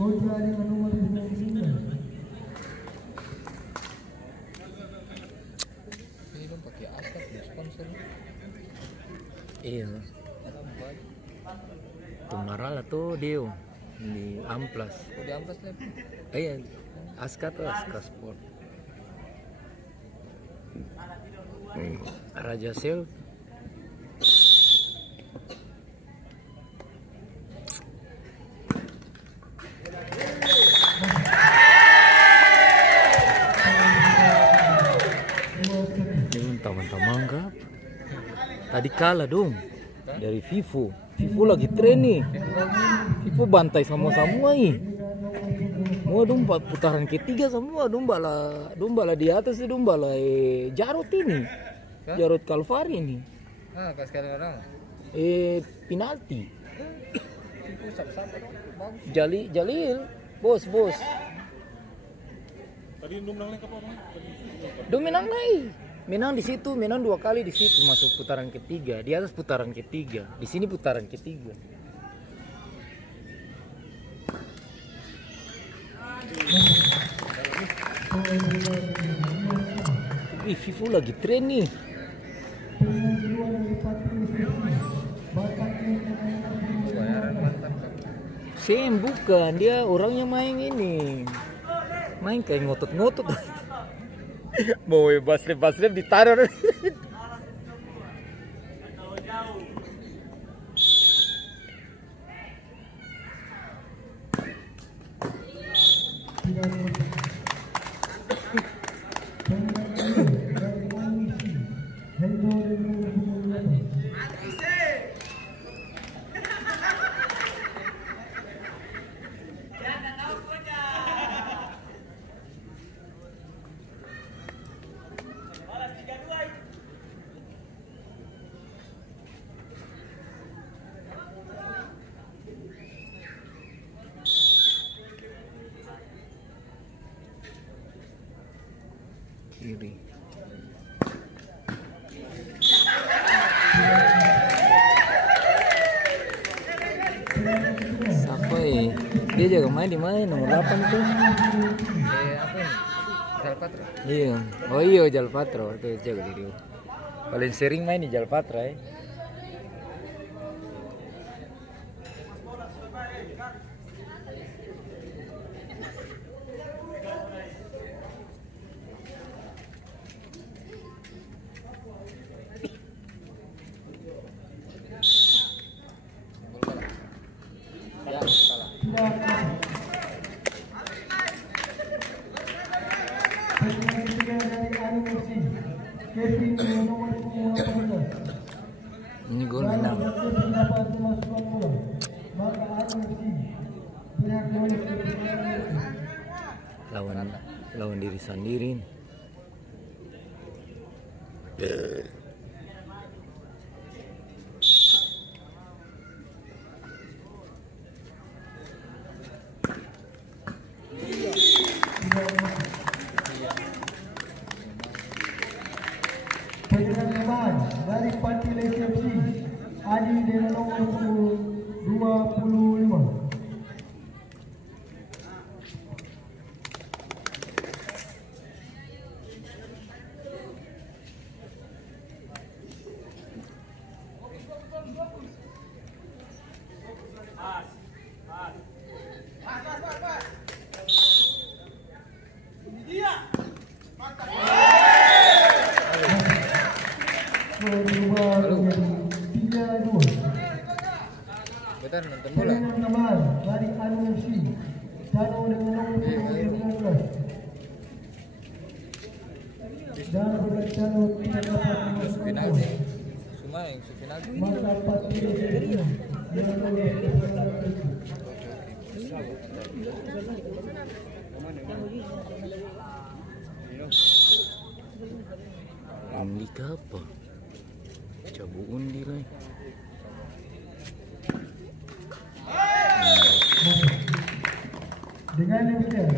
kontra dengan nomor 99. Ini dong pakai asap ya sponsor. Iya. Tumarala tuh dia di Amplas. Oh, di Amplas lab. Iya, Aska tuh Aska Sport. Raja Sel. Dengan teman-teman kah? Tadi kalah dong dari Vivo. Vivo lagi tren nih. Vivo bantai semua nih. Mau domba putaran ketiga semua domba lah di atas itu domba lah Jarot ini. Jarot Kalvari ini. Ah, pas sekarang orang. Penalti. Itu sama-sama dong. Bagus. Jalil, bos. Tadi Indom menang lagi apa? Dom menang lagi. Menang di situ, menang 2 kali di situ masuk putaran ketiga. Di atas putaran ketiga, di sini putaran ketiga. Vivo lagi tren nih. Bayaran mantap kan. Sem bukan, dia orangnya main ini. Main kayak ngotot-ngotot. Mau baslep ditaruh. Kiri. Siapa ya? Dia jaga main di mana? Nomor 8 tuh. Apa ini? Jalpatra. Iya. Oh iya Jalpatra itu jaga di dia. Paling sering main di Jalpatra ya. Ya, salah. Ini gol menang. Lawan diri sendiri. Penyerangan dari Pantil SFC Adi dengan nomor 25. Bentar nonton bola. Penyerangan dari Anu FC Dano dengan nomor 19. Dan Dano tidak dapat Masuk penalti. Cuma yang masuk penalti. maka Pantil SFC dengan nomor 19. Undi apa? Cabu undi lah. Dengan demikian